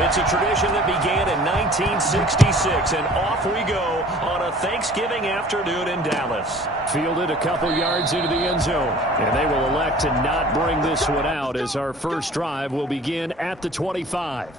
It's a tradition that began in 1966, and off we go on a Thanksgiving afternoon in Dallas. Fielded a couple yards into the end zone, and they will elect to not bring this one out as our first drive will begin at the 25.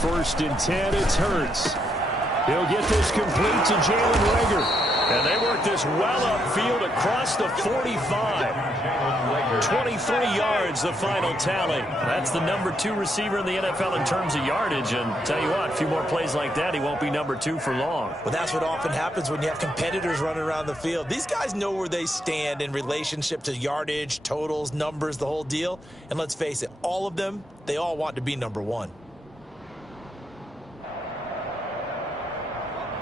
First and 10, it's Hurts. He'll get this complete to Jalen Reagor. And they work this well upfield across the 45. 23 yards, the final tally. That's the number 2 receiver in the NFL in terms of yardage. And tell you what, a few more plays like that, he won't be number 2 for long. Well, that's what often happens when you have competitors running around the field. These guys know where they stand in relationship to yardage, totals, numbers, the whole deal. And let's face it, all of them, they all want to be number 1.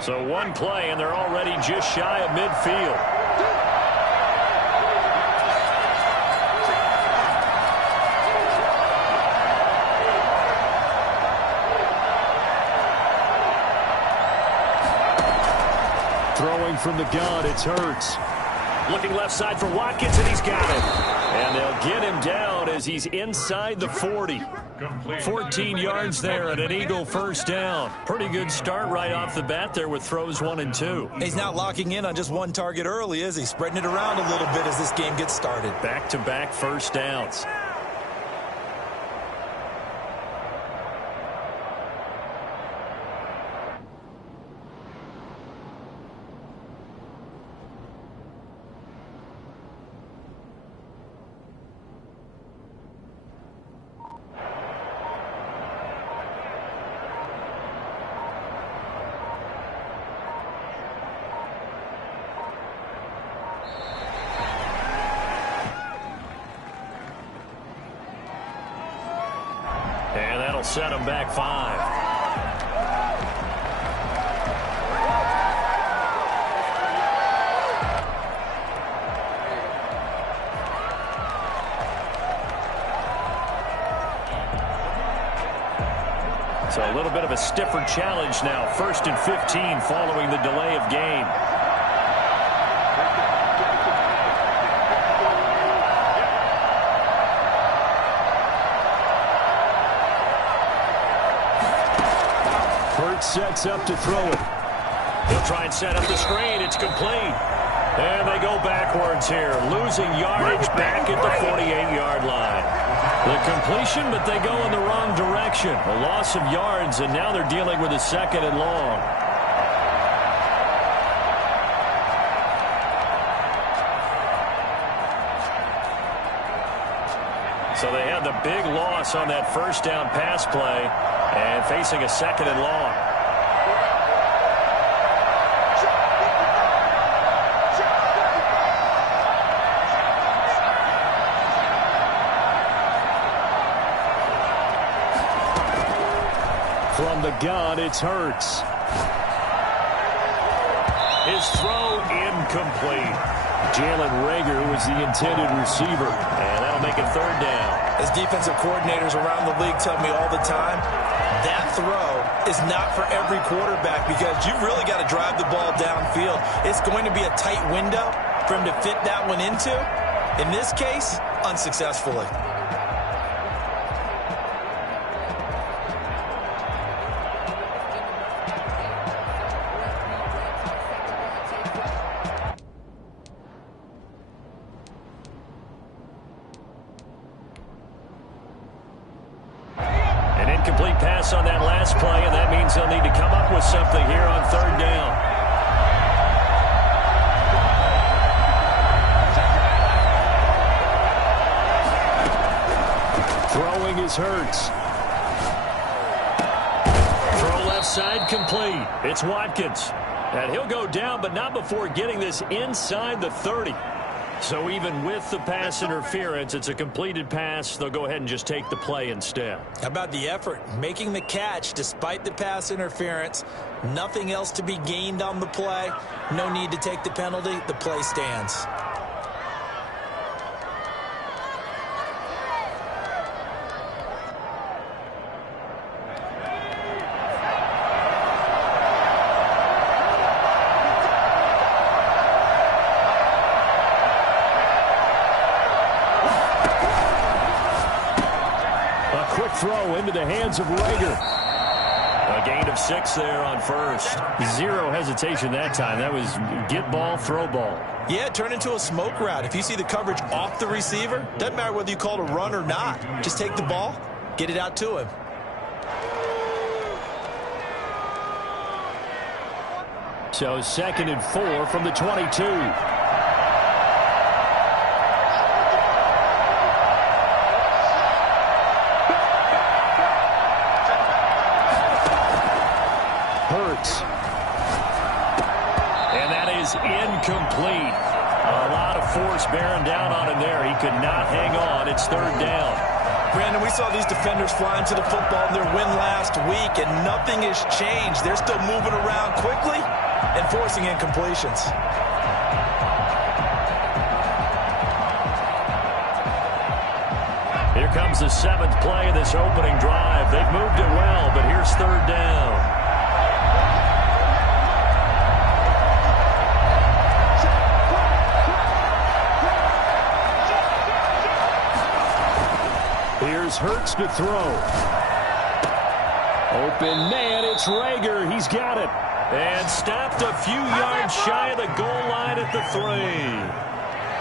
So one play, and they're already just shy of midfield. Throwing from the gun, it's Hurts. Looking left side for Watkins, and he's got it. And they'll get him down as he's inside the 40. 14 yards there and an Eagle first down. Pretty good start right off the bat there with throws 1 and 2. He's not locking in on just one target early, is he? Spreading it around a little bit as this game gets started. Back-to-back first downs. And that'll set them back 5. So a little bit of a stiffer challenge now. 1st and 15 following the delay of game. Sets up to throw it. He'll try and set up the screen. It's complete. And they go backwards here, losing yardage back at the 48-yard line. The completion, but they go in the wrong direction. A loss of yards, and now they're dealing with a 2nd and long. So they had the big loss on that first down pass play and facing a 2nd and long. From the gun, it's Hurts. His throw incomplete. Jalen Reagor was the intended receiver. And that'll make it 3rd down. As defensive coordinators around the league tell me all the time, that throw is not for every quarterback because you've really got to drive the ball downfield. It's going to be a tight window for him to fit that one into. In this case, unsuccessfully. Incomplete pass on that last play, and that means they'll need to come up with something here on 3rd down. is Hurts. Throw left side complete. It's Watkins. And he'll go down, but not before getting this inside the 30. So even with the pass interference, it's a completed pass. They'll go ahead and just take the play instead. How about the effort? Making the catch despite the pass interference. Nothing else to be gained on the play. No need to take the penalty. The play stands. Throw into the hands of Rager. A gain of 6 there on first. Zero hesitation that time. That was get ball, throw ball. Yeah, turn into a smoke route. If you see the coverage off the receiver, doesn't matter whether you call it a run or not. Just take the ball, get it out to him. So 2nd and 4 from the 22. And that is incomplete. A lot of force bearing down on him there. He could not hang on. It's 3rd down. Brandon, we saw these defenders flying to the football in their win last week, and nothing has changed. They're still moving around quickly and forcing incompletions. Here comes the 7th play of this opening drive. They've moved it well, but here's 3rd down. Here's Hurts to throw. Open man, it's Rager. He's got it. And stopped a few yards shy of the goal line at the 3.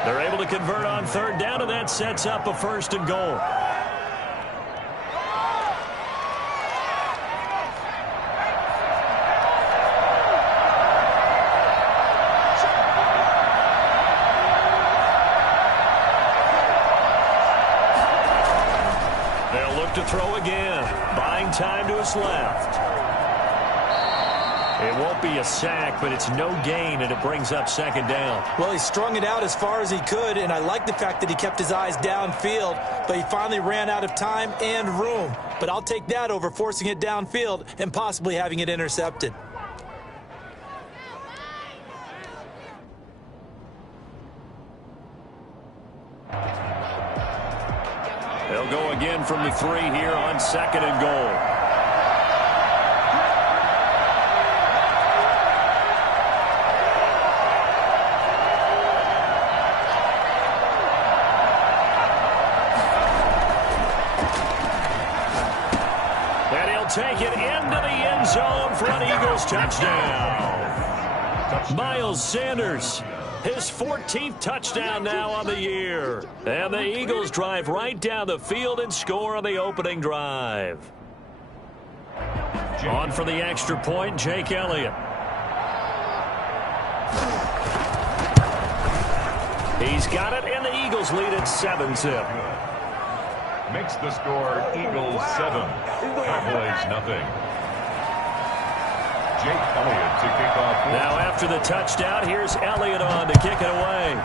They're able to convert on 3rd down, and that sets up a 1st and goal. To throw again, buying time to his left. It won't be a sack, but it's no gain, and it brings up 2nd down. Well, he strung it out as far as he could, and I like the fact that he kept his eyes downfield, but he finally ran out of time and room. But I'll take that over forcing it downfield and possibly having it intercepted. They'll go again from the 3 here on 2nd and goal. And he'll take it into the end zone for an Eagles touchdown. Miles Sanders. His 14th touchdown now on the year. And the Eagles drive right down the field and score on the opening drive. On for the extra point, Jake Elliott. He's got it, and the Eagles lead at 7-zip. Makes the score Eagles 7, Cowboys nothing. Jake Elliott to kick off. Now after the touchdown, here's Elliott on to kick it away.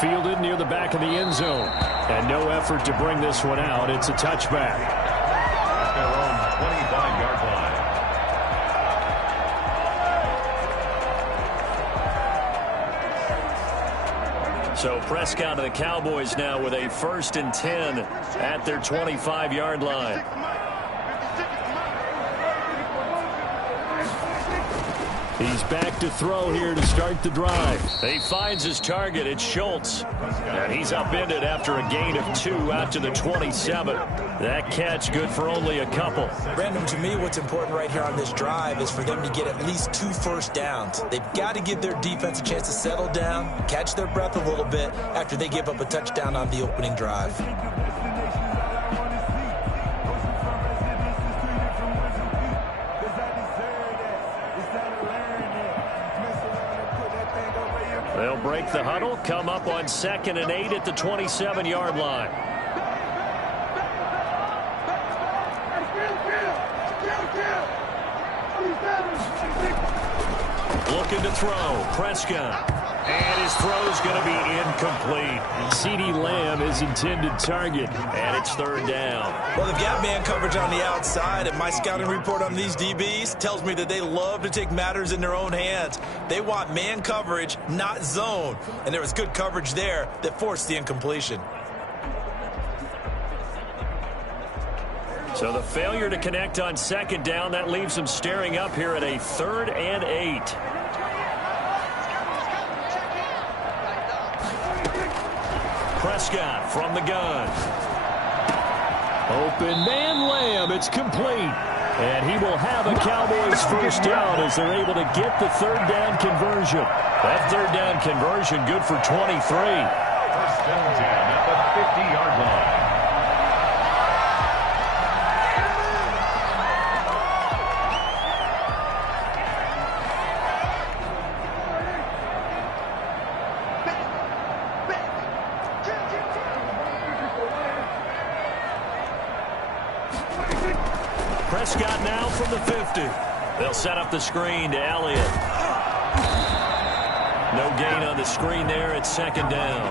Fielded near the back of the end zone. And no effort to bring this one out. It's a touchback. At their own 25-yard line. So Prescott and the Cowboys now with a 1st and 10 at their 25-yard line. He's back to throw here to start the drive. He finds his target. It's Schultz. And he's upended after a gain of 2 out to the 27. That catch good for only a couple. Brandon, to me, what's important right here on this drive is for them to get at least 2 first downs. They've got to give their defense a chance to settle down, catch their breath a little bit after they give up a touchdown on the opening drive. They'll break the huddle, come up on 2nd and 8 at the 27-yard line. Looking to throw. Prescott. And his throw's going to be incomplete. CeeDee Lamb is intended target, and it's 3rd down. Well, they've got man coverage on the outside, and my scouting report on these DBs tells me that they love to take matters in their own hands. They want man coverage, not zone. And there was good coverage there that forced the incompletion. So the failure to connect on 2nd down, that leaves them staring up here at a 3rd and 8. Prescott from the gun. Open man Lamb. It's complete. And he will have a Cowboys 1st down as they're able to get the 3rd down conversion. That 3rd down conversion good for 23. 1st and 10 at the 50-yard line. Prescott now from the 50. They'll set up the screen to Elliott. No gain on the screen there at 2nd down.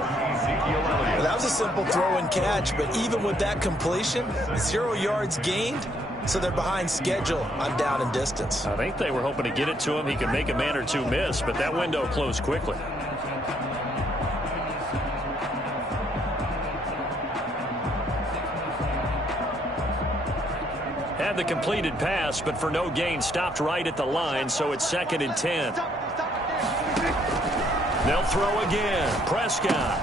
Well, that was a simple throw and catch, but even with that completion, 0 yards gained, so they're behind schedule on down and distance. I think they were hoping to get it to him. He could make a man or two miss, but that window closed quickly. Had the completed pass, but for no gain, stopped right at the line, so it's 2nd and 10. They'll throw again. Prescott.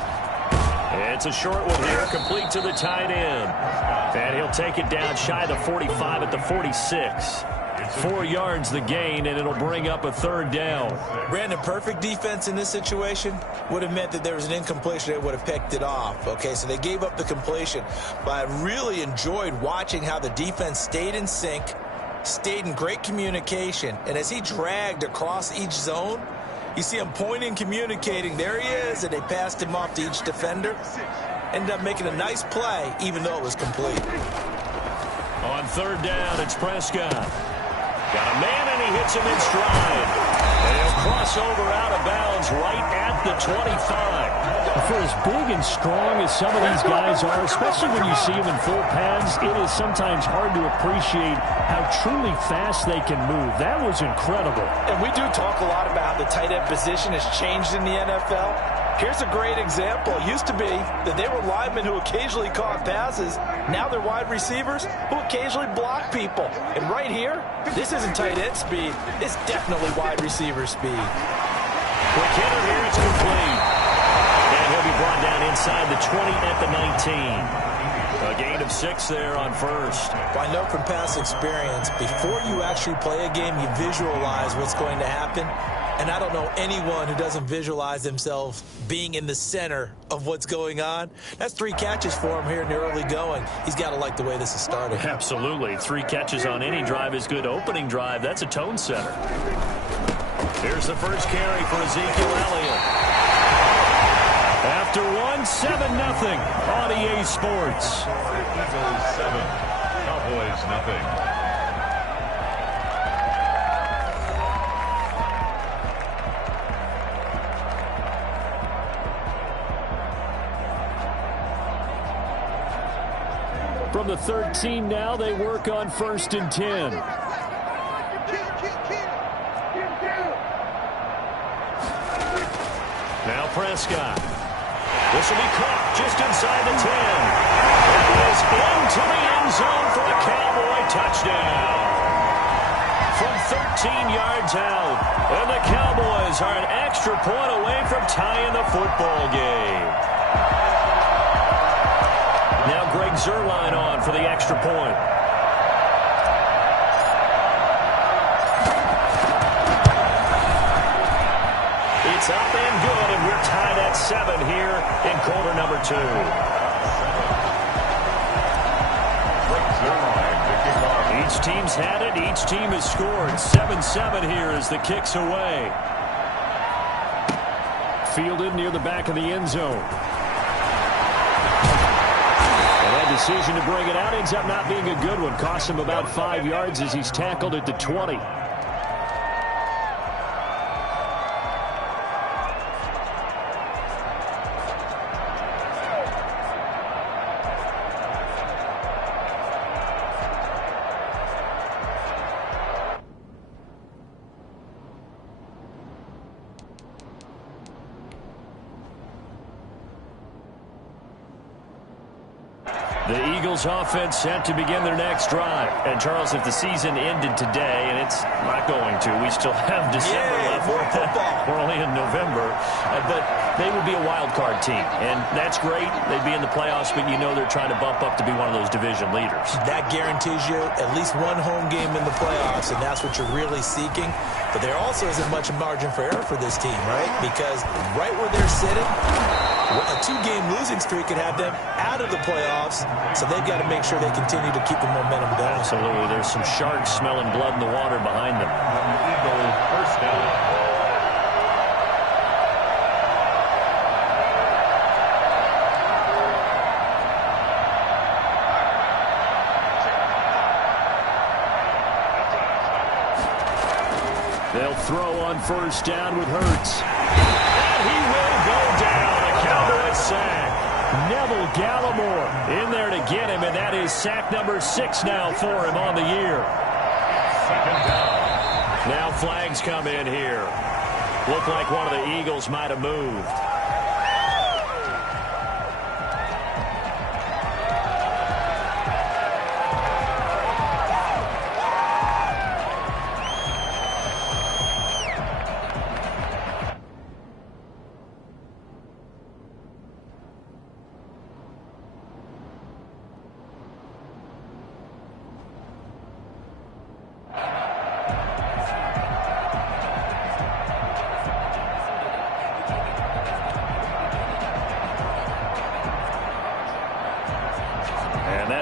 It's a short one here, complete to the tight end. And he'll take it down shy of the 45 at the 46. 4 yards the gain, and it'll bring up a 3rd down. Brandon, perfect defense in this situation would have meant that there was an incompletion. They would have picked it off. Okay, so they gave up the completion. But I really enjoyed watching how the defense stayed in sync, stayed in great communication. And as he dragged across each zone, you see him pointing, communicating. There he is, and they passed him off to each defender. Ended up making a nice play, even though it was complete. On 3rd down, it's Prescott. Got a man, and he hits him in stride. And he'll cross over out of bounds right at the 25. For as big and strong as some of these guys are, especially when you see them in full pads, it is sometimes hard to appreciate how truly fast they can move. That was incredible. And we do talk a lot about how the tight end position has changed in the NFL. Here's a great example. It used to be that they were linemen who occasionally caught passes. Now they're wide receivers who occasionally block people. And right here, this isn't tight end speed. It's definitely wide receiver speed. Quick hitter here, it's complete. And he'll be brought down inside the 20 at the 19. A gain of 6 there on 1st. Well, I know from past experience, before you actually play a game, you visualize what's going to happen. And I don't know anyone who doesn't visualize themselves being in the center of what's going on. That's 3 catches for him here in the early going. He's got to like the way this is starting. Absolutely. 3 catches on any drive is good. Opening drive, that's a tone setter. Here's the first carry for Ezekiel Elliott. After 1, 7-0 on EA Sports. Eagles 7, Cowboys nothing. From the 13 now, they work on 1st and 10. Now Prescott. This will be caught just inside the 10. It is into the end zone for a Cowboy touchdown. From 13 yards out. And the Cowboys are an extra point away from tying the football game. Now Greg Zuerlein on for the extra point. It's up and good, and we're tied at 7 here in quarter number 2. Each team's had it. Each team has scored. 7-7 here as the kick's away. fielded near the back of the end zone. And that decision to bring it out ends up not being a good one. Costs him about 5 yards as he's tackled at the 20. The Eagles offense set to begin their next drive. And, Charles, if the season ended today, and it's not going to, we still have December left. We're only in November. But they would be a wild card team. And that's great. They'd be in the playoffs, but you know they're trying to bump up to be one of those division leaders. That guarantees you at least one home game in the playoffs, and that's what you're really seeking. But there also isn't much margin for error for this team, right? Because right where they're sitting, a 2-game losing streak could have them out of the playoffs, so they've got to make sure they continue to keep the momentum going. Absolutely. There's some sharks smelling blood in the water behind them. Eagles first down. They'll throw on first down with Hurts. And he will go down. A Cowboys sack. Neville Gallimore in there to get him, and that is sack number 6 now for him on the year. Second down. Now flags come in here. Looked like one of the Eagles might have moved.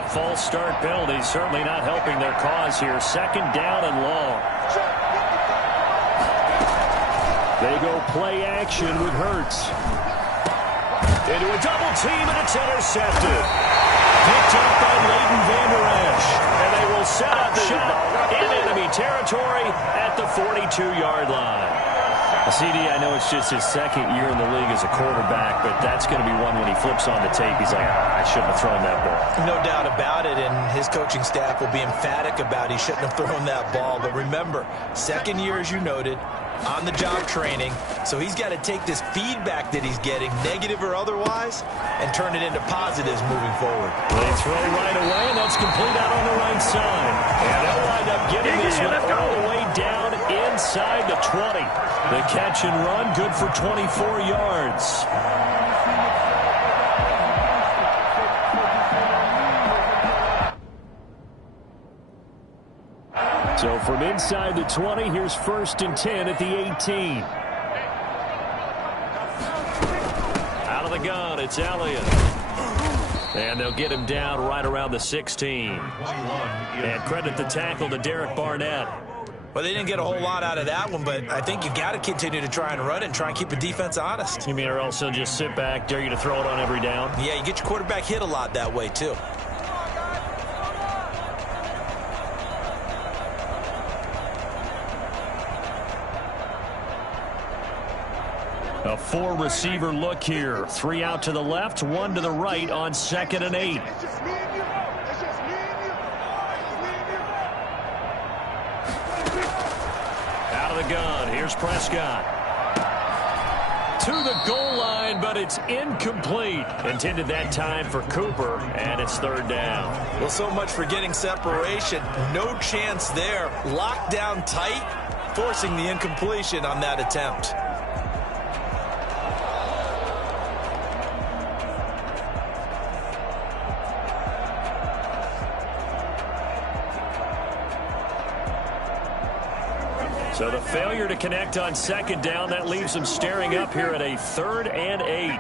False start penalty certainly not helping their cause here. Second down and long. They go play action with Hurts. Into a double team, and it's intercepted. Picked up by Leighton Vander Esch. And they will set up shop in enemy territory at the 42-yard line. CD, I know it's just his second year in the league as a quarterback, but that's going to be one when he flips on the tape. He's like, I shouldn't have thrown that ball. No doubt about it, and his coaching staff will be emphatic about he shouldn't have thrown that ball. But remember, second year, as you noted, on-the-job training, so he's got to take this feedback that he's getting, negative or otherwise, and turn it into positives moving forward. They throw right away, and that's complete out on the right side. And they'll wind up getting this one all the way down inside the 20. The catch and run, good for 24 yards. So from inside the 20, here's 1st and 10 at the 18. Out of the gun, it's Elliott. And they'll get him down right around the 16. And credit the tackle to Derek Barnett. Well, they didn't get a whole lot out of that one, but I think you got to continue to try and run it and try and keep the defense honest. You mean or also just sit back, dare you to throw it on every down? Yeah, you get your quarterback hit a lot that way, too. A 4-receiver look here. 3 out to the left, 1 to the right on 2nd and 8. Out of the gun, here's Prescott. To the goal line, but it's incomplete. Intended that time for Cooper, and it's 3rd down. Well, so much for getting separation. No chance there. Locked down tight, forcing the incompletion on that attempt. So the failure to connect on 2nd down, that leaves them staring up here at a 3rd and 8.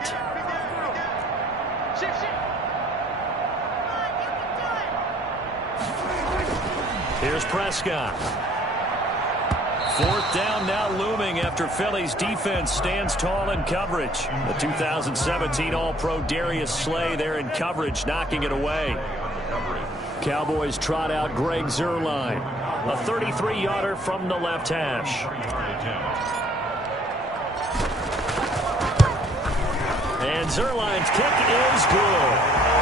Here's Prescott. Fourth down now looming after Philly's defense stands tall in coverage. The 2017 All-Pro Darius Slay there in coverage, knocking it away. Cowboys trot out Greg Zuerlein, a 33-yarder from the left hash. And Zuerlein's kick is good.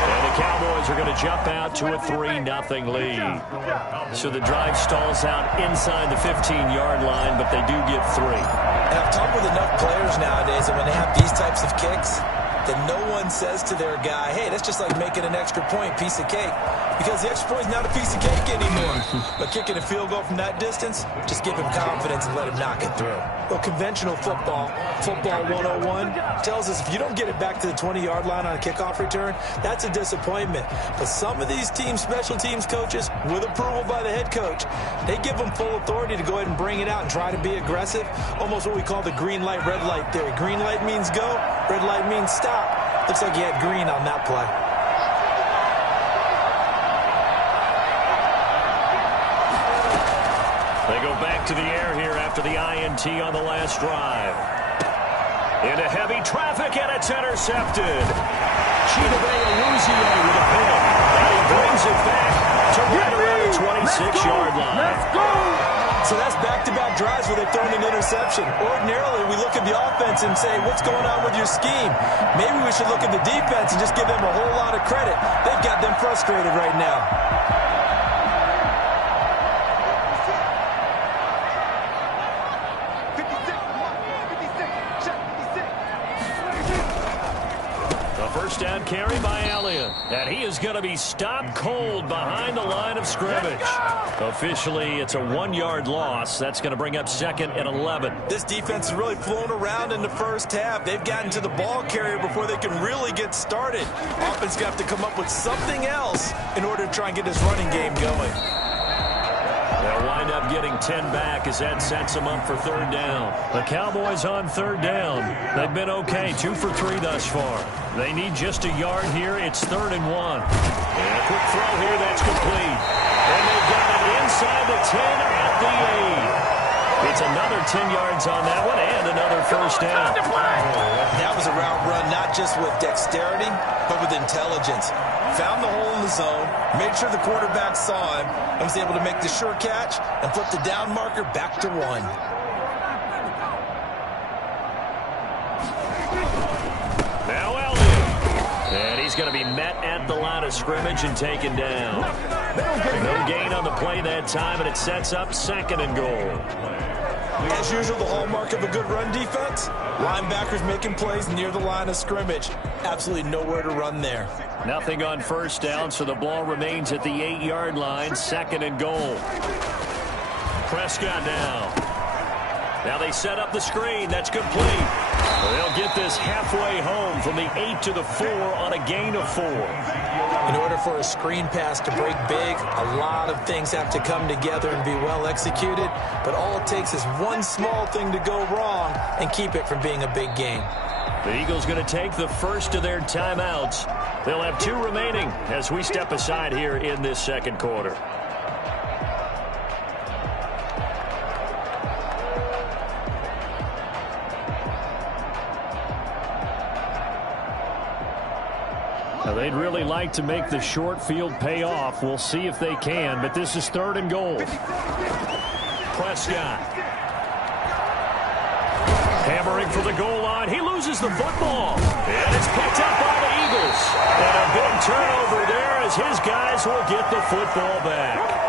And the Cowboys are going to jump out to a 3-0 lead. So the drive stalls out inside the 15-yard line, but they do get 3. And I've talked with enough players nowadays that when they have these types of kicks, that no one says to their guy, hey, that's just like making an extra point, piece of cake. Because the extra point is not a piece of cake anymore. But kicking a field goal from that distance, just give him confidence and let him knock it through. Well, conventional football 101, tells us if you don't get it back to the 20-yard line on a kickoff return, that's a disappointment. But some of these team special teams coaches, with approval by the head coach, they give them full authority to go ahead and bring it out and try to be aggressive. Almost what we call the green light, red light theory. Green light means go, red light means stop. Looks like he had green on that play. They go back to the air here after the INT on the last drive. Into heavy traffic, and it's intercepted. Chidobe Awuzie with a pick. And he brings it back to right around the 26-yard line. Let's go! So that's back-to-back drives where they've thrown an interception. Ordinarily, we look at the offense and say, what's going on with your scheme? Maybe we should look at the defense and just give them a whole lot of credit. They've got them frustrated right now. First down carry by Elliott. And he is going to be stopped cold behind the line of scrimmage. Officially, it's a 1-yard loss. That's going to bring up 2nd and 11. This defense has really flown around in the first half. They've gotten to the ball carrier before they can really get started. Offense got to come up with something else in order to try and get this running game going. They'll wind up getting 10 back as that sets them up for 3rd down. The Cowboys on 3rd down. They've been okay, 2 for 3 thus far. They need just a yard here. It's 3rd and 1. And a quick throw here that's complete. And they've got it inside the 10 at the 8. It's another 10 yards on that one and another first down. That was a route run not just with dexterity, but with intelligence. Found the hole in the zone, made sure the quarterback saw him, and was able to make the sure catch and flip the down marker back to 1. Now Elliott. And he's going to be met at the line of scrimmage and taken down. No gain on the play that time, and it sets up 2nd and goal. As usual, the hallmark of a good run defense, linebackers making plays near the line of scrimmage. Absolutely nowhere to run there. Nothing on first down, so the ball remains at the 8-yard line, 2nd and goal. Prescott now. Now they set up the screen. That's complete. They'll get this halfway home from the 8 to the 4 on a gain of 4. In order for a screen pass to break big, a lot of things have to come together and be well executed. But all it takes is one small thing to go wrong and keep it from being a big gain. The Eagles going to take the first of their timeouts. They'll have 2 remaining as we step aside here in this 2nd quarter. Now, they'd really like to make the short field pay off. We'll see if they can, but this is 3rd and goal. Prescott. Hammering for the goal line. He loses the football. And it's picked up by the Eagles. And a big turnover there as his guys will get the football back.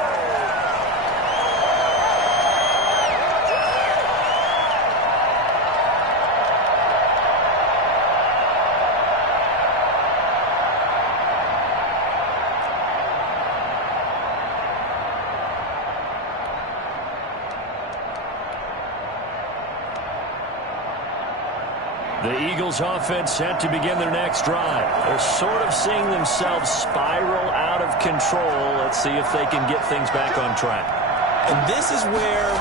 The Eagles offense set to begin their next drive. They're sort of seeing themselves spiral out of control. Let's see if they can get things back on track. And this is where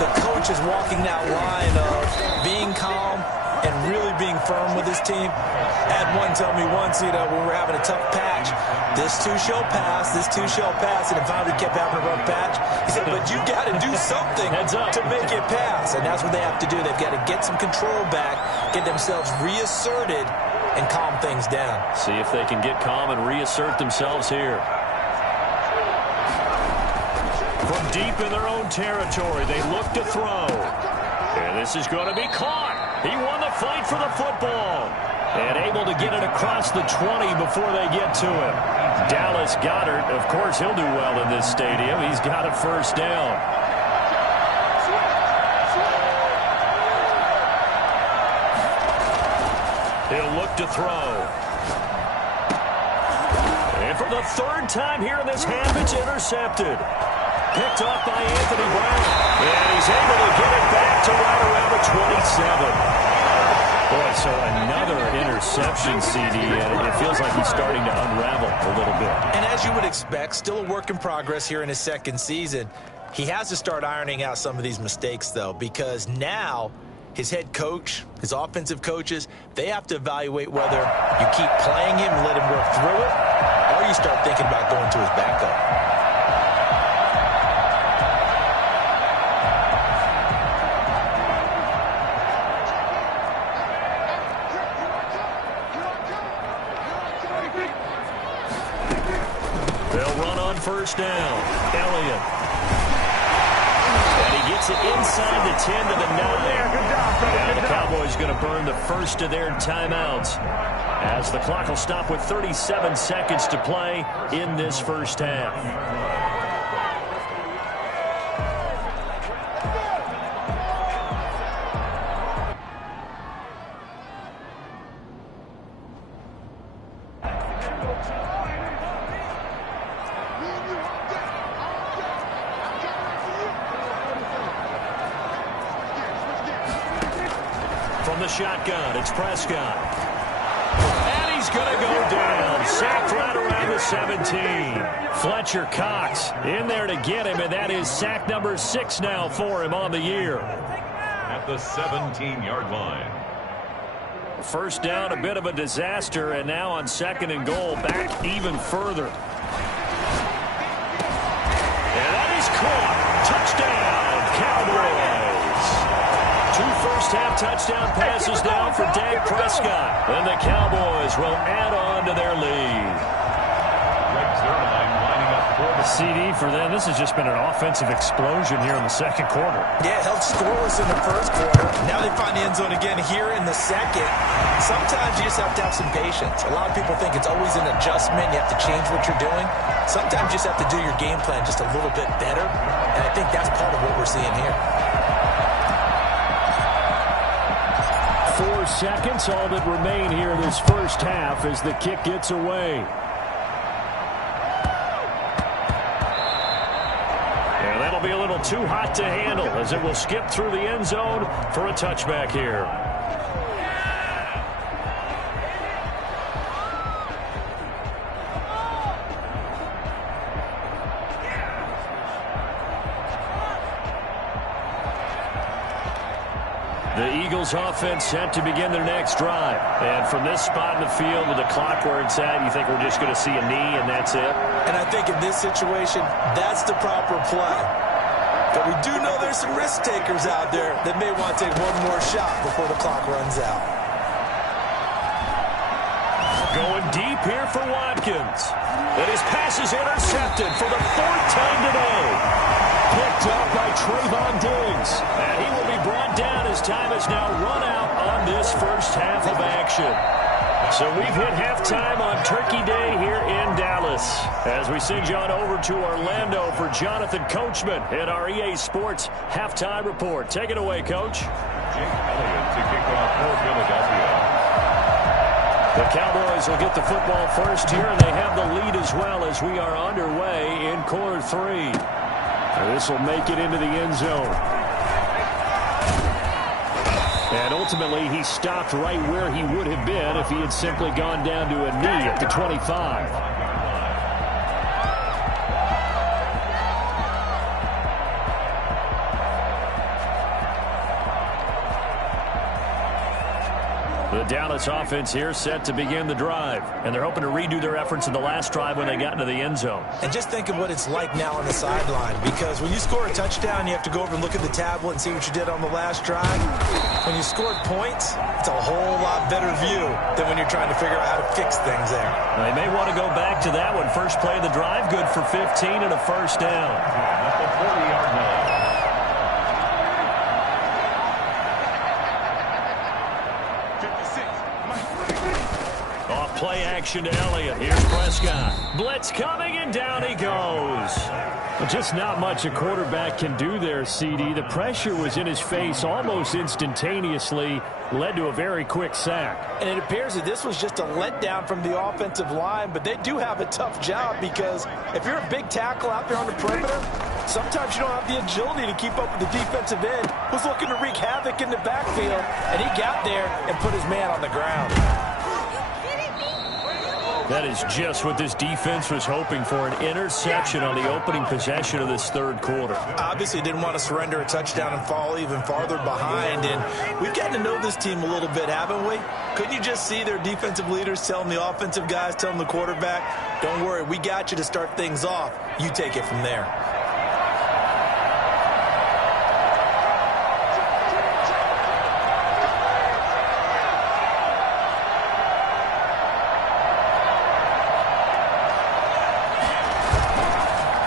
the coach is walking that line of being calm, and really being firm with his team. I had one tell me once, when we were having a tough patch, this too shall pass, this too shall pass, and if finally kept having a rough patch, he said, but you got to do something to make it pass, and that's what they have to do. They've got to get some control back, get themselves reasserted, and calm things down. See if they can get calm and reassert themselves here. From deep in their own territory, they look to throw. And this is going to be caught. He won the fight for the football. And able to get it across the 20 before they get to him. Dallas Goedert, of course, he'll do well in this stadium. He's got a first down. He'll look to throw. And for the third time here in this half, it's intercepted. Picked off by Anthony Brown. And he's able to get it back to right around the 27. Boy, so another interception, CD, and it feels like he's starting to unravel a little bit. And as you would expect, still a work in progress here in his second season. He has to start ironing out some of these mistakes, though, because now his head coach, his offensive coaches, they have to evaluate whether you keep playing him and let him work through it, or you start thinking about going to his backup. First down, Elliott. And he gets it inside the 10 to the 9. And the Cowboys going to burn the first of their timeouts as the clock will stop with 37 seconds to play in this first half. From the shotgun, it's Prescott. And he's going to go down. Sacked right around the 17. Fletcher Cox in there to get him, and that is sack number 6 now for him on the year. At the 17-yard line. First down, a bit of a disaster, and now on second and goal, back even further. And that is caught. Touchdown, Cowboys. 2 first-half touchdown passes now for Dak Prescott. And the Cowboys will add on to their lead. CD for them, this has just been an offensive explosion here in the second quarter. Yeah, held scoreless in the first quarter. Now they find the end zone again here in the second. Sometimes you just have to have some patience. A lot of people think it's always an adjustment. You have to change what you're doing. Sometimes you just have to do your game plan just a little bit better. And I think that's part of what we're seeing here. 4 seconds, all that remain here in this first half as the kick gets away. And that'll be a little too hot to handle as it will skip through the end zone for a touchback here. The Eagles offense set to begin their next drive. And from this spot in the field with the clock where it's at, you think we're just going to see a knee and that's it? And I think in this situation, that's the proper play. But we do know there's some risk takers out there that may want to take one more shot before the clock runs out. Going deep here for Watkins. And his pass is intercepted for the 4th time today. Picked up by Trayvon Diggs. And he will be brought down as time has now run out on this first half of action. So we've hit halftime on Turkey Day here in Dallas. As we send you on over to Orlando for Jonathan Coachman at our EA Sports Halftime Report. Take it away, Coach. Jake Elliott to kick off for Philadelphia. The Cowboys will get the football first here, and they have the lead as well as we are underway in quarter 3. This will make it into the end zone. And ultimately, he stopped right where he would have been if he had simply gone down to a knee at the 25. The Dallas offense here set to begin the drive. And they're hoping to redo their efforts in the last drive when they got into the end zone. And just think of what it's like now on the sideline. Because when you score a touchdown, you have to go over and look at the tablet and see what you did on the last drive. When you scored points, it's a whole lot better view than when you're trying to figure out how to fix things there. They may want to go back to that one. First play of the drive, good for 15 and a first down. At the 40-yard line. Off play action to Elliott. Here's Prescott. Blitz coming, and down he goes. Well, just not much a quarterback can do there, CD. The pressure was in his face almost instantaneously, led to a very quick sack. And it appears that this was just a letdown from the offensive line, but they do have a tough job because if you're a big tackle out there on the perimeter, sometimes you don't have the agility to keep up with the defensive end who's looking to wreak havoc in the backfield, and he got there and put his man on the ground. That is just what this defense was hoping for, an interception on the opening possession of this third quarter. Obviously didn't want to surrender a touchdown and fall even farther behind, and we've gotten to know this team a little bit, haven't we? Couldn't you just see their defensive leaders telling the offensive guys, telling the quarterback, don't worry, we got you to start things off. You take it from there.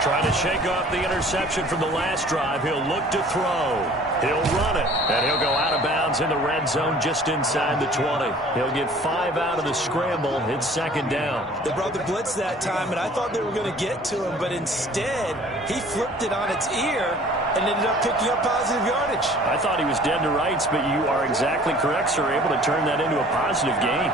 Trying to shake off the interception from the last drive. He'll look to throw. He'll run it. And he'll go out of bounds in the red zone just inside the 20. He'll get 5 out of the scramble. It's second down. They brought the blitz that time, and I thought they were going to get to him, but instead he flipped it on its ear and ended up picking up positive yardage. I thought he was dead to rights, but you are exactly correct, sir. Able to turn that into a positive gain.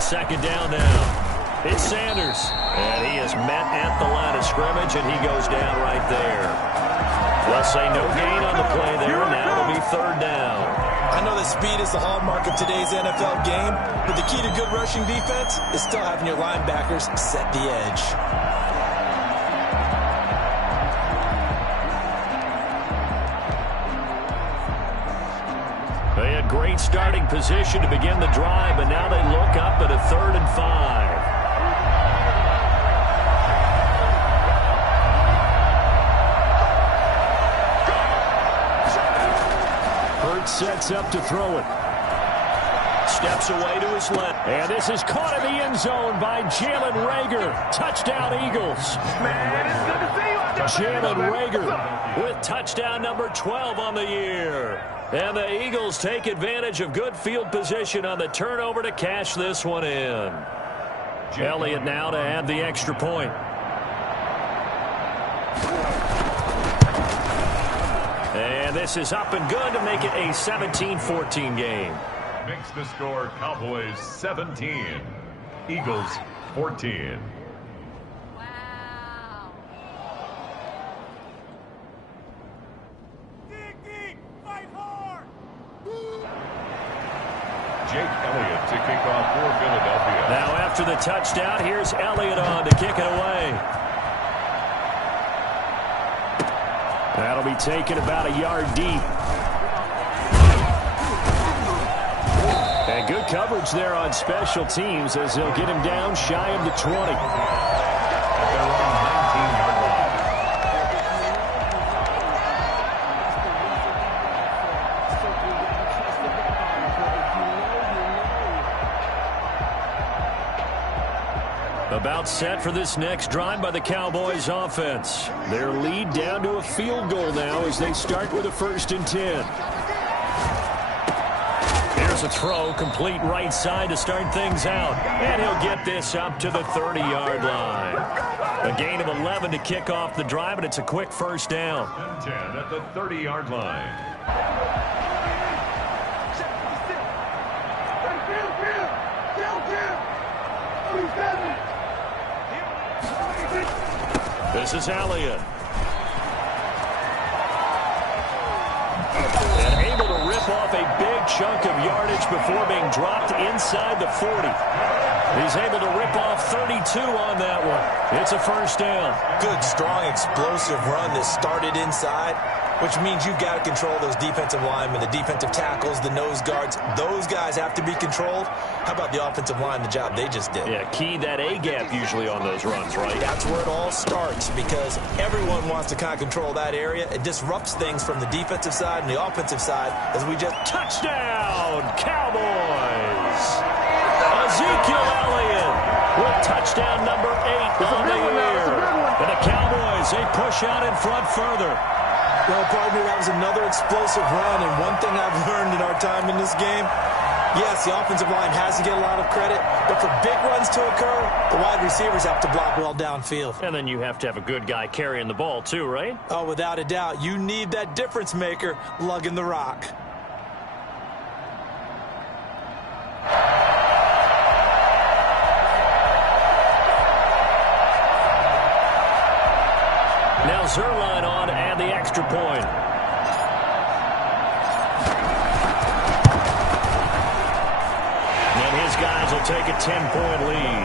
Second down now. It's Sanders. And he is met at the line of scrimmage, and he goes down right there. They'll say no gain on the play there, and now it'll be third down. I know that speed is the hallmark of today's NFL game, but the key to good rushing defense is still having your linebackers set the edge. They had great starting position to begin the drive, but now they look up at a 3rd and 5. Hurts sets up to throw it. Steps away to his left. And this is caught in the end zone by Jalen Reagor. Touchdown, Eagles. Jalen Reagor with touchdown number 12 on the year. And the Eagles take advantage of good field position on the turnover to cash this one in. Elliott now to add the extra point. And this is up and good to make it a 17-14 game. Makes the score Cowboys 17, Eagles 14. Jake Elliott to kick off for Philadelphia. Now after the touchdown, here's Elliott on to kick it away. That'll be taken about a yard deep. And good coverage there on special teams as they'll get him down shy of the 20. At their own 19-yard line. About set for this next drive by the Cowboys offense. Their lead down to a field goal now as they start with a 1st and 10. Here's a throw, complete right side to start things out. And he'll get this up to the 30-yard line. A gain of 11 to kick off the drive, and it's a quick first down. 10 at the 30-yard line. This is Elliott. And able to rip off a big chunk of yardage before being dropped inside the 40. He's able to rip off 32 on that one. It's a first down. Good, strong, explosive run that started inside, which means you've got to control those defensive linemen, the defensive tackles, the nose guards. Those guys have to be controlled. How about the offensive line, the job they just did? Yeah, key that A-gap usually on those runs, right? That's where it all starts because everyone wants to kind of control that area. It disrupts things from the defensive side and the offensive side as we just... Touchdown, Cowboys! Ezekiel Elliott with touchdown number 8 on the year. And the Cowboys, they push out in front further. Well, partner, that was another explosive run, and one thing I've learned in our time in this game, yes, the offensive line has to get a lot of credit, but for big runs to occur, the wide receivers have to block well downfield. And then you have to have a good guy carrying the ball too, right? Oh, without a doubt. You need that difference maker lugging the rock. Now Zerline on and the extra point. And his guys will take a 10-point lead.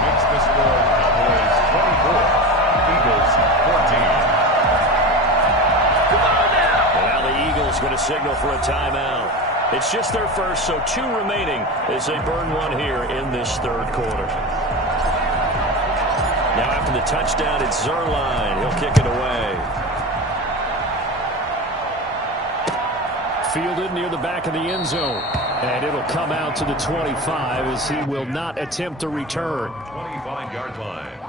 Makes the score Cowboys 24, Eagles 14. Come on now! Now the Eagles going to signal for a timeout. It's just their first, so 2 remaining as they burn one here in this third quarter. Now after the touchdown, it's Zerline. He'll kick it away. Fielded near the back of the end zone. And it'll come out to the 25 as he will not attempt to return. 25-yard line.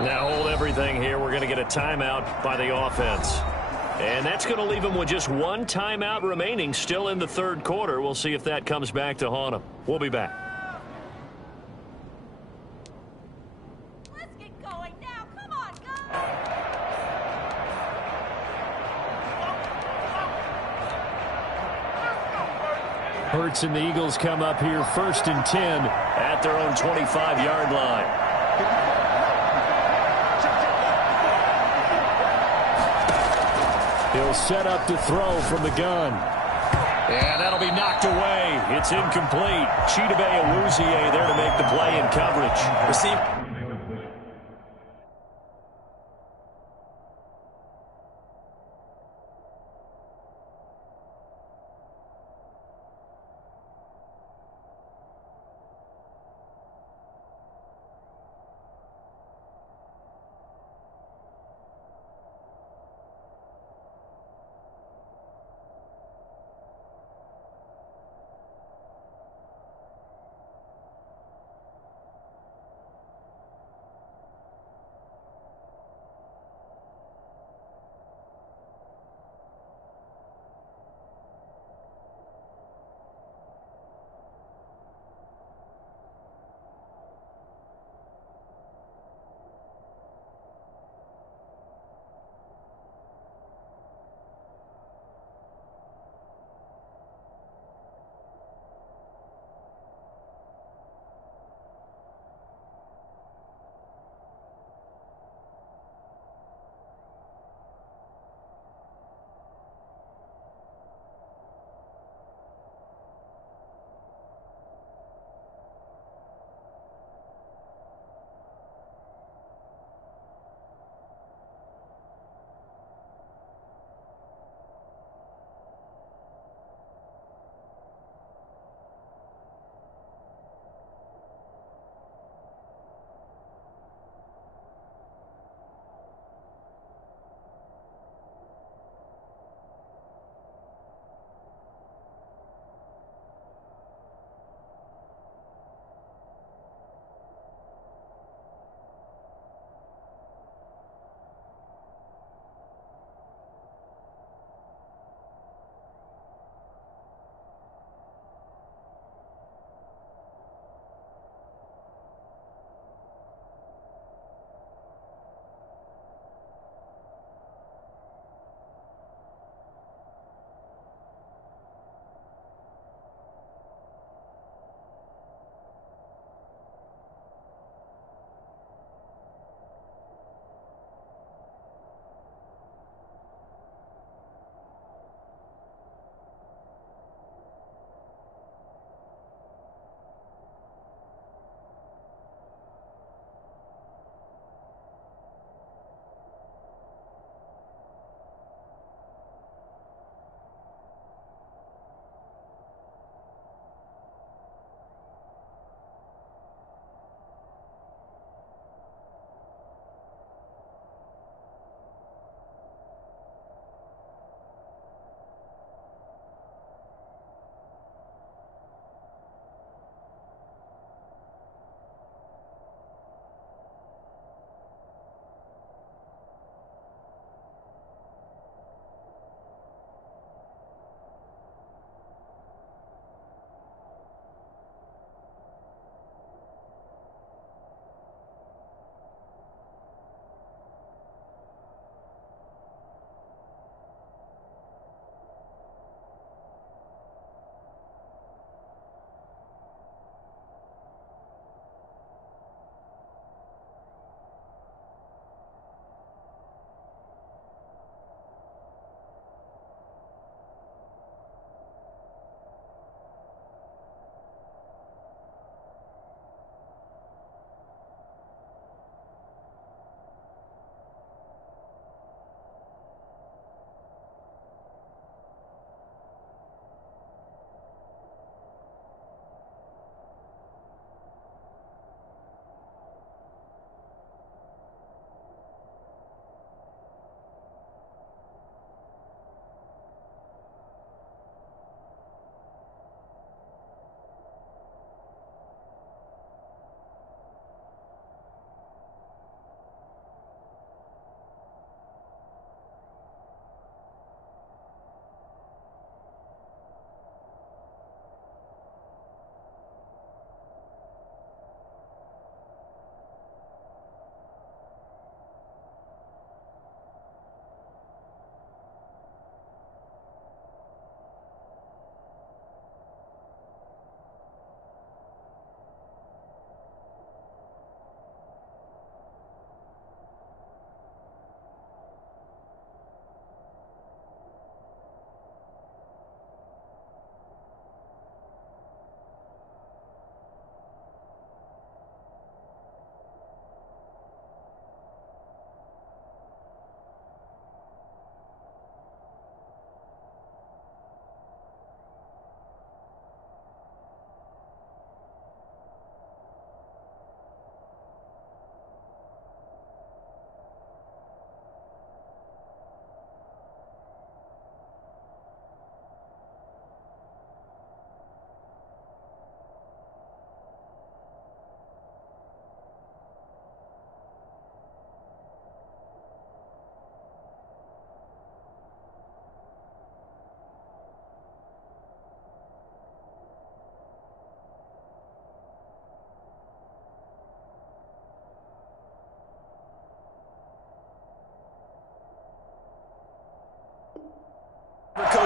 Now hold everything here. We're going to get a timeout by the offense. And that's going to leave them with just 1 timeout remaining still in the third quarter. We'll see if that comes back to haunt them. We'll be back. Let's get going now. Come on, guys. Hurts and the Eagles come up here 1st and 10 at their own 25-yard line. He'll set up to throw from the gun. And that'll be knocked away. It's incomplete. Chidobe Awuzie there to make the play in coverage. Receive.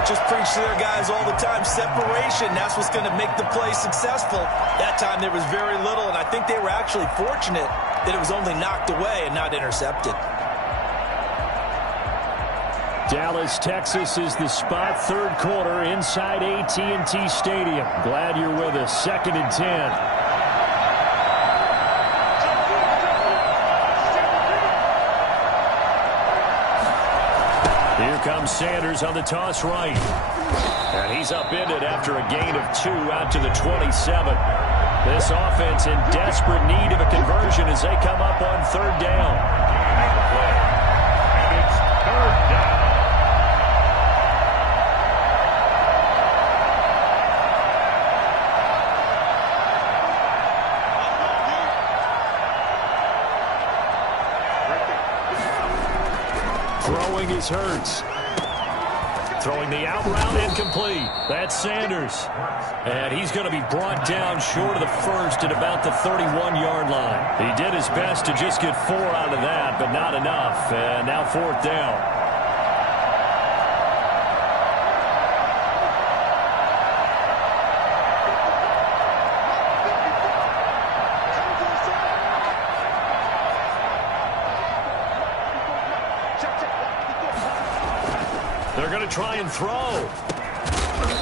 coaches preach to their guys all the time. Separation, that's what's going to make the play successful. That time there was very little, and I think they were actually fortunate that it was only knocked away and not intercepted. Dallas, Texas is the spot. Third quarter inside AT&T Stadium. Glad you're with us. 2nd and 10. Here comes Sanders on the toss right. And he's upended after a gain of 2 out to the 27. This offense in desperate need of a conversion as they come up on 3rd down. And it's 3rd down. Throwing is Hurts. Throwing the out route incomplete. That's Sanders. And he's going to be brought down short of the first at about the 31-yard line. He did his best to just get 4 out of that, but not enough. And now 4th down. They're going to try and throw.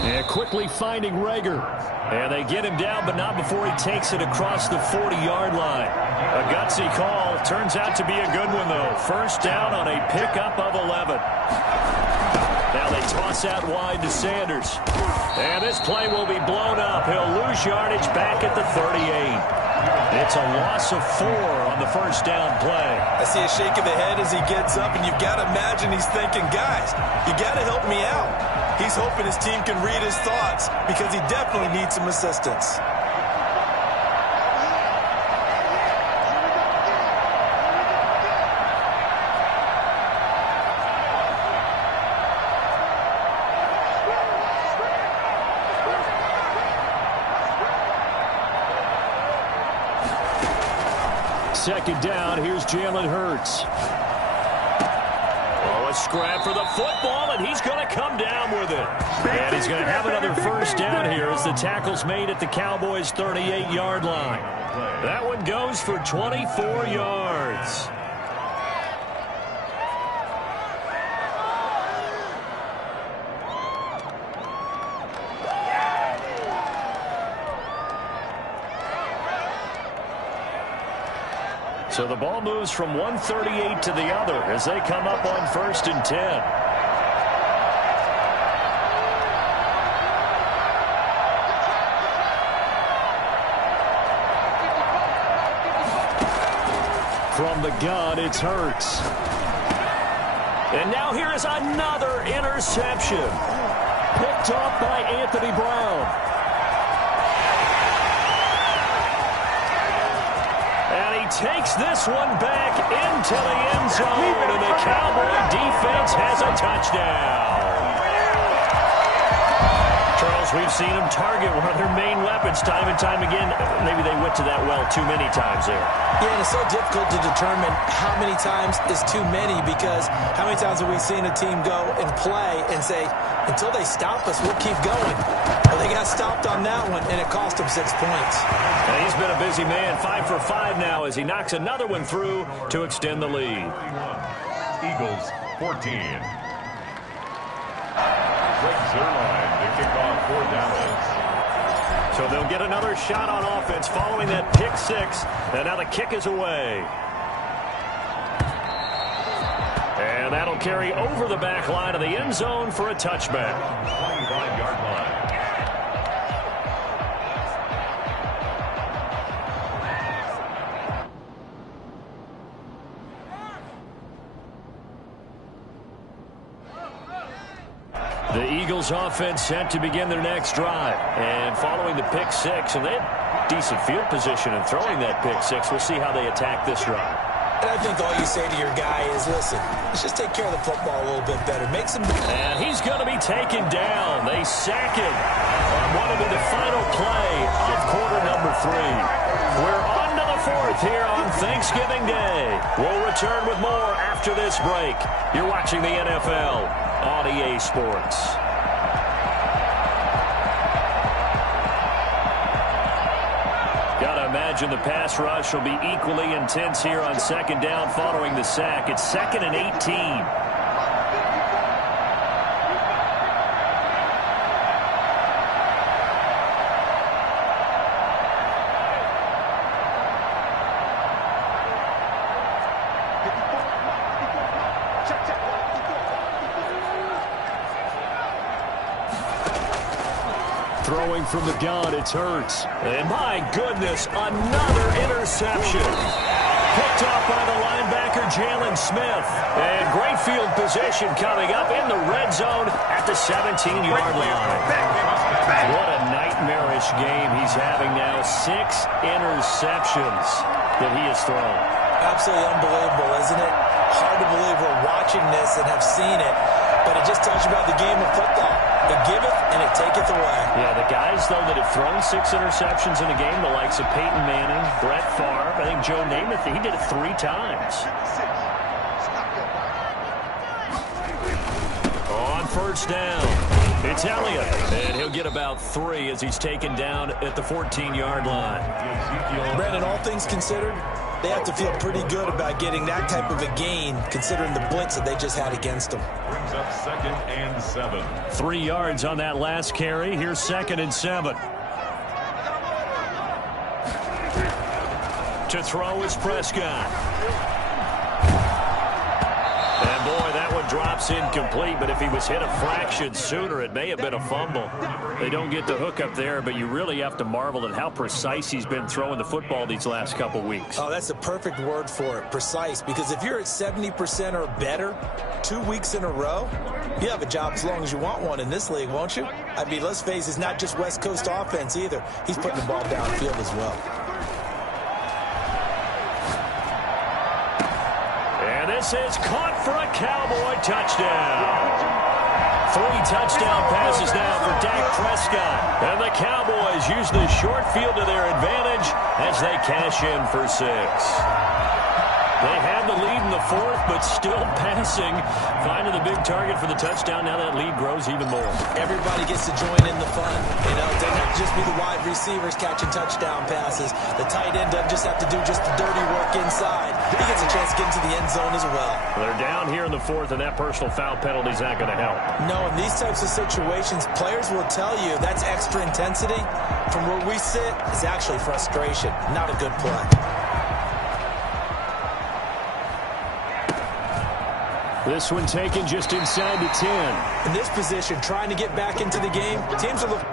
And quickly finding Rager. And they get him down, but not before he takes it across the 40-yard line. A gutsy call. Turns out to be a good one, though. 1st down on a pickup of 11. Now they toss out wide to Sanders. And this play will be blown up. He'll lose yardage back at the 38. It's a loss of 4 on the 1st down play. I see a shake of the head as he gets up, and you've got to imagine he's thinking, guys, you got to help me out. He's hoping his team can read his thoughts because he definitely needs some assistance. Second down, here's Jalen Hurts. Oh, a scrap for the football, and he's going to come down with it. And he's going to have another 1st down here as the tackle's made at the Cowboys' 38-yard line. That one goes for 24 yards. So the ball moves from 138 to the other as they come up on 1st and 10. From the gun, it's Hurts. And now here is another interception. Picked off by Anthony Brown. Takes this one back into the end zone, and the Cowboy defense has a touchdown. Charles, we've seen them target one of their main weapons time and time again. Maybe they went to that well too many times there. Yeah, and it's so difficult to determine how many times is too many, because how many times have we seen a team go and play and say, until they stop us, we'll keep going. Well, they got stopped on that one, and it cost them 6 points. And he's been a busy man, 5 for 5 now as he knocks another one through to extend the lead. Eagles 14. Greg Zuerlein to kick off for Dallas. So they'll get another shot on offense following that pick 6, and now the kick is away. And that'll carry over the back line of the end zone for a touchback. 25-yard line. The Eagles offense set to begin their next drive. And following the pick 6, and they had decent field position in throwing that pick 6. We'll see how they attack this drive. And I think all you say to your guy is, listen, let's just take care of the football a little bit better. Make some... And he's going to be taken down. They sack him on what will be the final play of quarter number 3. We're on to the 4th here on Thanksgiving Day. We'll return with more after this break. You're watching the NFL on EA Sports. I imagine the pass rush will be equally intense here on second down following the sack. It's 2nd and 18. Throwing from the gun, it's Hurts. And my goodness, another interception. Picked off by the linebacker, Jalen Smith. And great field position coming up in the red zone at the 17-yard line. What a nightmarish game he's having now. 6 interceptions that he has thrown. Absolutely unbelievable, isn't it? Hard to believe we're watching this and have seen it, but it just tells you about the game of football. It giveth and it taketh away. Yeah, the guys, though, that have thrown 6 interceptions in a game, the likes of Peyton Manning, Brett Favre, I think Joe Namath, he did it 3 times. On first down, it's Elliott, and he'll get about 3 as he's taken down at the 14-yard line. Brandon, all things considered, they have to feel pretty good about getting that type of a gain, considering the blitz that they just had against them. Brings up 2nd and 7. 3 yards on that last carry. Here's 2nd and 7. To throw is Prescott. And boy, that one drops incomplete, but if he was hit a fraction sooner, it may have been a fumble. They don't get the hook up there, but you really have to marvel at how precise he's been throwing the football these last couple weeks. Oh, that's the perfect word for it, precise, because if you're at 70% or better 2 weeks in a row, you have a job as long as you want one in this league, won't you? I mean, let's face it, it's not just West Coast offense either. He's putting the ball downfield as well. This is caught for a Cowboy touchdown. 3 touchdown passes now for Dak Prescott. And the Cowboys use the short field to their advantage as they cash in for 6. They had the lead in the 4th, but still passing. Finding the big target for the touchdown. Now that lead grows even more. Everybody gets to join in the fun. You know, it doesn't have to just be the wide receivers catching touchdown passes. The tight end doesn't just have to do just the dirty work inside. He gets a chance to get into the end zone as well. They're down here in the 4th, and that personal foul penalty is not going to help. No, in these types of situations, players will tell you that's extra intensity. From where we sit, it's actually frustration. Not a good play. This one taken just inside the 10. In this position, trying to get back into the game, teams are looking.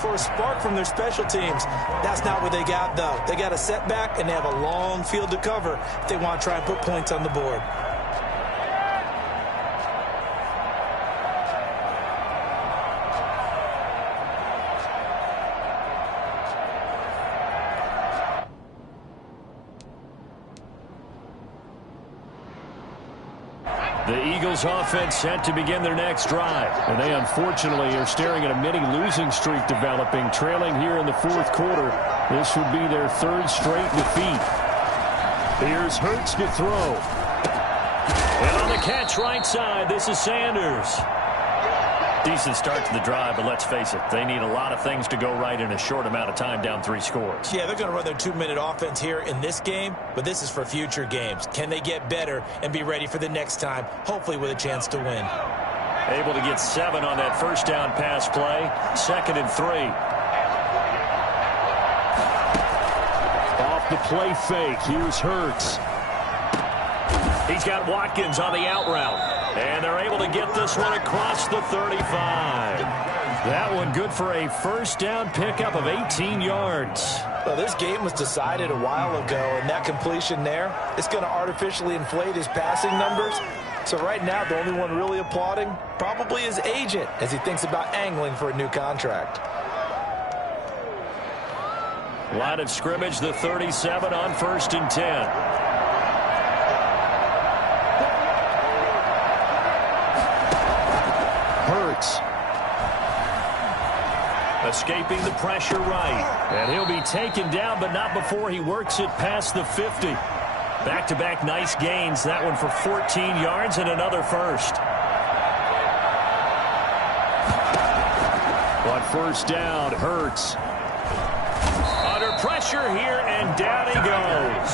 For a spark from their special teams. That's not what they got, though. They got a setback, and they have a long field to cover if they want to try and put points on the board. The Eagles offense set to begin their next drive. And they unfortunately are staring at a mini losing streak developing, trailing here in the 4th quarter. This would be their 3rd straight defeat. Here's Hurts to throw. And on the catch right side, this is Sanders. Decent start to the drive, but let's face it, they need a lot of things to go right in a short amount of time, down 3 scores. Yeah, they're going to run their 2-minute offense here in this game, but this is for future games. Can they get better and be ready for the next time, hopefully with a chance to win? Able to get 7 on that first down pass play. 2nd and 3. Off the play fake, here's Hurts. He's got Watkins on the out route. And they're able to get this one across the 35. That one good for a first down pickup of 18 yards. Well, this game was decided a while ago, and that completion there, it's going to artificially inflate his passing numbers. So right now, the only one really applauding probably his agent as he thinks about angling for a new contract. Line of scrimmage, the 37 on 1st and 10. Hurts. Escaping the pressure right. And he'll be taken down, but not before he works it past the 50. Back-to-back nice gains. That one for 14 yards and another first. On first down, Hurts. Under pressure here, and down he goes.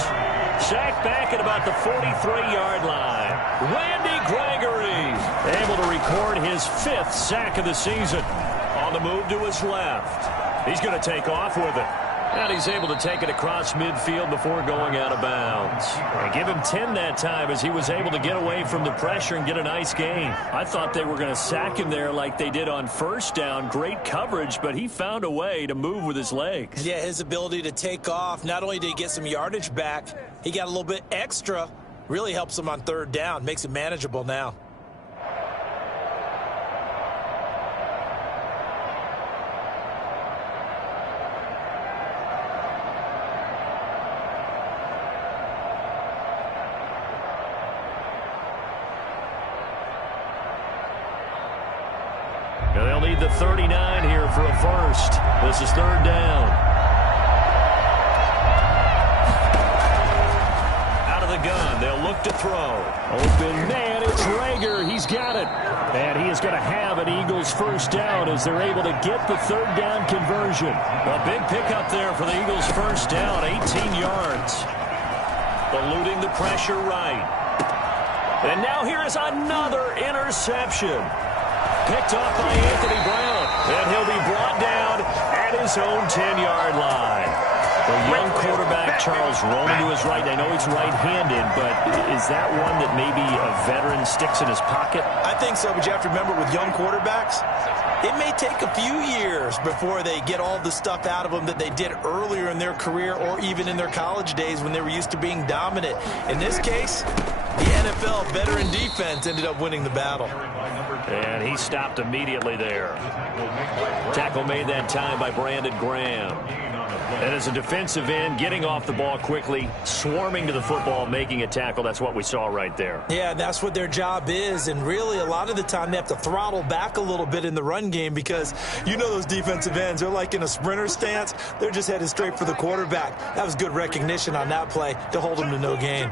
Sacked back at about the 43-yard line. Randy Gregory able to record his 5th sack of the season. On the move to his left. He's going to take off with it. And he's able to take it across midfield before going out of bounds. And give him 10 that time as he was able to get away from the pressure and get a nice gain. I thought they were going to sack him there like they did on first down. Great coverage, but he found a way to move with his legs. Yeah, his ability to take off, not only did he get some yardage back, he got a little bit extra. Really helps him on third down, makes it manageable now. They'll need the 39 here for a first. This is third down. Out of the gun, they'll look to throw. Open man, it's Rager. He's got it. And he is going to have an Eagles first down as they're able to get the third down conversion. A big pickup there for the Eagles first down, 18 yards. Eluding the pressure right. And now here is another interception. Picked off by Anthony Brown. And he'll be brought down at his own 10-yard line. The young quarterback, Charles, rolling to his right. I know he's right-handed, but is that one that maybe a veteran sticks in his pocket? I think so, but you have to remember with young quarterbacks, it may take a few years before they get all the stuff out of them that they did earlier in their career or even in their college days when they were used to being dominant. In this case, the NFL veteran defense ended up winning the battle. And he stopped immediately there. Tackle made that time by Brandon Graham. And as a defensive end, getting off the ball quickly, swarming to the football, making a tackle, that's what we saw right there. Yeah, that's what their job is. And really, a lot of the time, they have to throttle back a little bit in the run game because you know those defensive ends, they're like in a sprinter stance. They're just headed straight for the quarterback. That was good recognition on that play to hold them to no gain.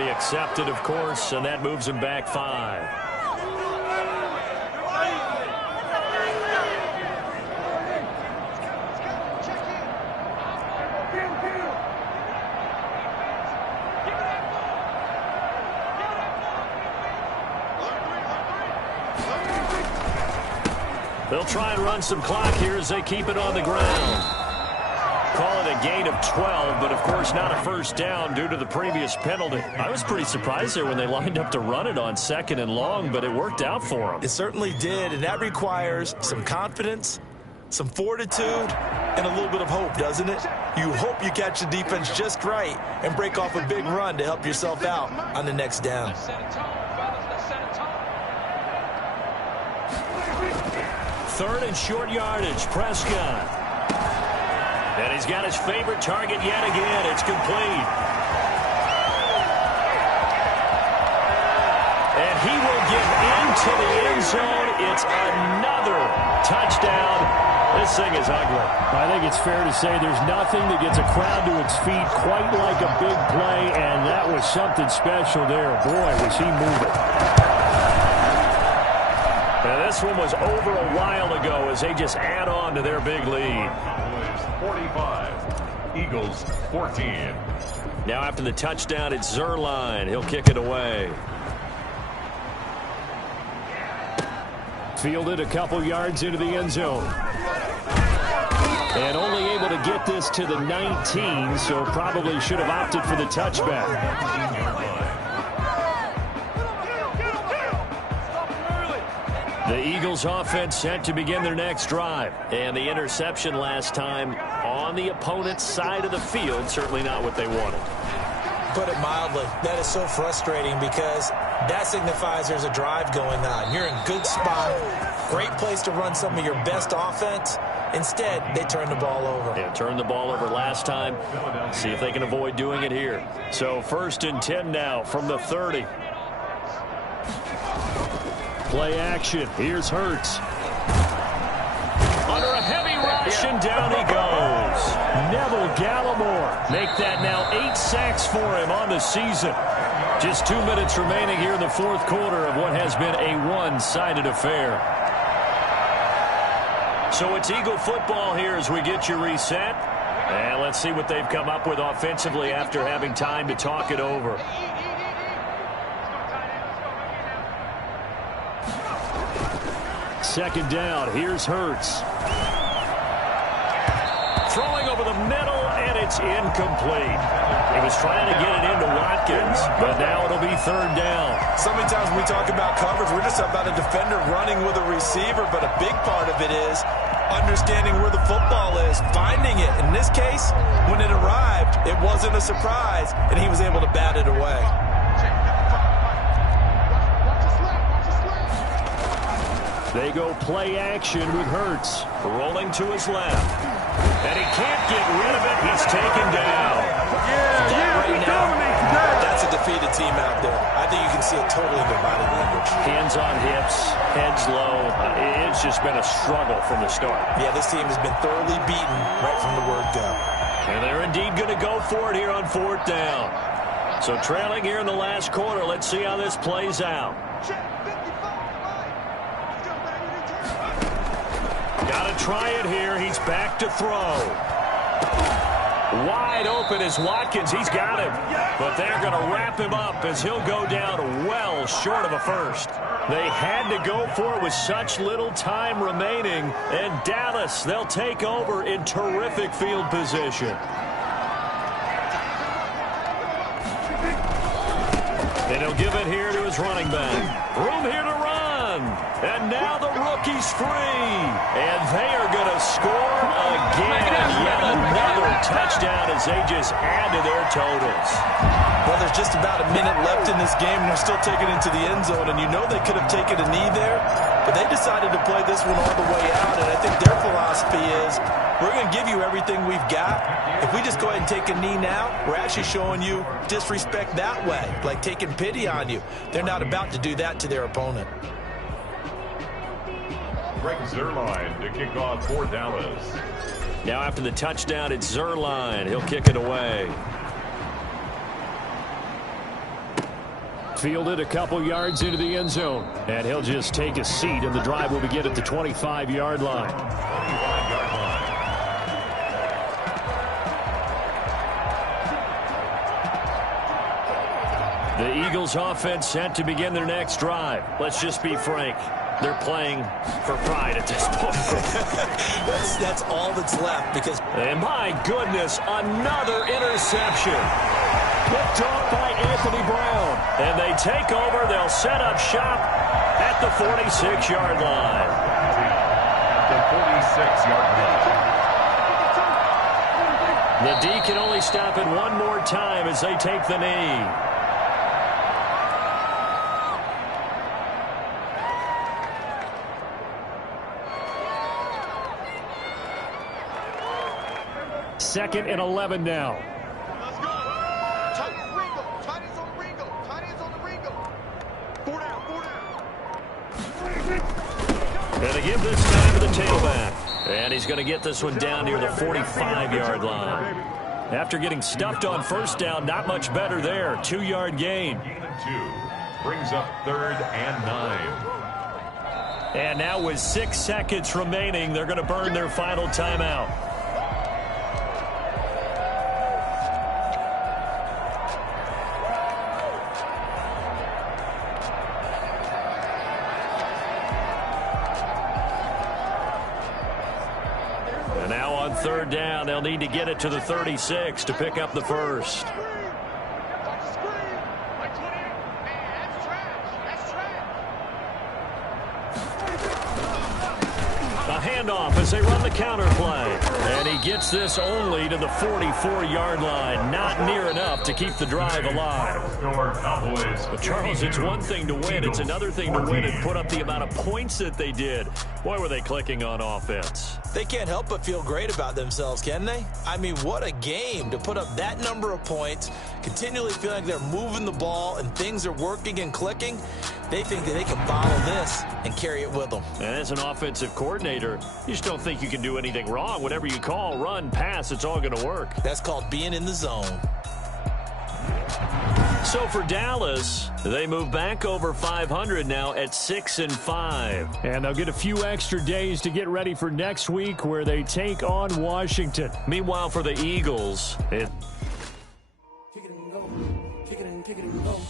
Accepted, of course, and that moves him back 5. They'll try and run some clock here as they keep it on the ground. Call it a gain of 12, but of course not a first down due to the previous penalty. I was pretty surprised there when they lined up to run it on 2nd and long, but it worked out for them. It certainly did, and that requires some confidence, some fortitude, and a little bit of hope, doesn't it? You hope you catch the defense just right and break off a big run to help yourself out on the next down. Third and short yardage, Prescott. And he's got his favorite target yet again. It's complete. And he will get into the end zone. It's another touchdown. This thing is ugly. I think it's fair to say there's nothing that gets a crowd to its feet quite like a big play, and that was something special there. Boy, was he moving. And this one was over a while ago as they just add on to their big lead. 45, Eagles 14. Now after the touchdown, it's Zerline. He'll kick it away. Fielded a couple yards into the end zone. And only able to get this to the 19, so probably should have opted for the touchback. The Eagles offense set to begin their next drive. And the interception last time on the opponent's side of the field, certainly not what they wanted. Put it mildly, that is so frustrating because That signifies there's a drive going on. You're in a good spot. Great place to run some of your best offense. Instead, they turn the ball over. Yeah, turned the ball over last time. See if they can avoid doing it here. So 1st and 10 now from the 30. Play action. Here's Hurts. Under a heavy rush, and down he goes. Neville Gallimore make that now 8 sacks for him on the season. Just 2 minutes remaining here in the 4th quarter of what has been a one-sided affair. So it's Eagle football here as we get you reset. And let's see what they've come up with offensively after having time to talk it over. Second down, here's Hurts. Throwing over the middle, and it's incomplete. He was trying to get it into Watkins, but now it'll be 3rd down. So many times when we talk about coverage, we're just about a defender running with a receiver, but a big part of it is understanding where the football is, finding it. In this case, when it arrived, it wasn't a surprise, and he was able to bat it away. They go play action with Hurts. Rolling to his left. And he can't get rid of it. He's taken down. Right now, that's a defeated team out there. I think you can see it totally in their body language. Hands on hips, heads low. It's just been a struggle from the start. Yeah, this team has been thoroughly beaten right from the word go. And they're indeed going to go for it here on 4th down. So trailing here in the last quarter. Let's see how this plays out. Got to try it here. He's back to throw. Wide open is Watkins. He's got him. But they're going to wrap him up as he'll go down well short of a first. They had to go for it with such little time remaining. And Dallas, they'll take over in terrific field position. And he'll give it here to his running back. Room here to run. And now the rookie's free. And they are going to score again. Yet another touchdown as they just add to their totals. Well, there's just about a minute left in this game, and they're still taking it into the end zone. And you know they could have taken a knee there, but they decided to play this one all the way out. And I think their philosophy is, we're going to give you everything we've got. If we just go ahead and take a knee now, we're actually showing you disrespect that way, like taking pity on you. They're not about to do that to their opponent. Greg Zuerlein to kick off for Dallas. Now after the touchdown, it's Zuerlein. He'll kick it away. Fielded a couple yards into the end zone. And he'll just take a seat, and the drive will begin at the 25-yard line. 25-yard line. The Eagles offense set to begin their next drive. Let's just be frank. They're playing for pride at this point. that's all that's left because... And my goodness, another interception. Picked off by Anthony Brown. And they take over. They'll set up shop at the 46-yard line. At the 46-yard line. The D can only stop it one more time as they take the knee. Second and 11 now. Let's go. Tight Ringo. Tight ends on the Ringo. Tight ends on the Ringo. 4 down. 4 down. And they give this time to the tailback. And he's going to get this one down near the 45-yard line. After getting stuffed on first down, not much better there. 2-yard gain. Gain of 2. Brings up 3rd and 9. And now with 6 seconds remaining, they're going to burn their final timeout. Third down, they'll need to get it to the 36 to pick up the first. A handoff as they run the counter play. And he gets this only to the 44-yard line. Not near enough to keep the drive alive. But, Charles, it's one thing to win. It's another thing to win and put up the amount of points that they did. Boy, were they clicking on offense. They can't help but feel great about themselves, can they? I mean, what a game to put up that number of points, continually feeling like they're moving the ball and things are working and clicking. They think that they can bottle this and carry it with them. And as an offensive coordinator, you just don't think you can do anything wrong. Whatever you call, run, pass, it's all going to work. That's called being in the zone. So for Dallas, they move back over 500 now at 6-5. And they'll get a few extra days to get ready for next week where they take on Washington. Meanwhile, for the Eagles, Kick it and go. Kick it and go.